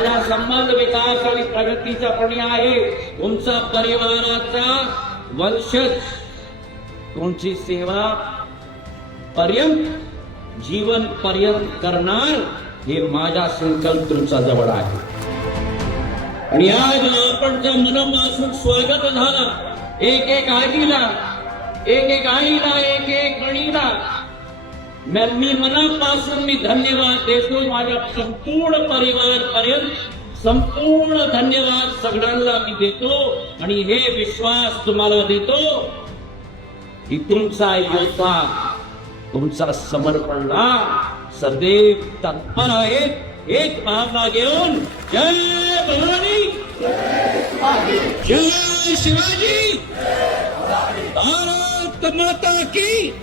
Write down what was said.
संबंध विकास आणि प्रगतीचा पण आहे. तुमचा परिवाराचा वंशज तुमची सेवा पर्यंत जीवन पर्यंत करणार हे माझा संकल्प तुमचा जवळ आहे. आणि आज आपणचं मनमासून स्वागत झालं एक एक आईला एक एक आईला एक एक बहिणीला मी मनापासून मी धन्यवाद देतो. माझ्या संपूर्ण परिवार पर्यंत संपूर्ण धन्यवाद सगळ्यांना मी देतो आणि हे विश्वास तुम्हाला देतो. की तुमचा योद्धा तुमचा समर्पणला सदैव तत्पर आहे. एक भावना घेऊन जय भवानी. जय शिवाजी. भारत माता की.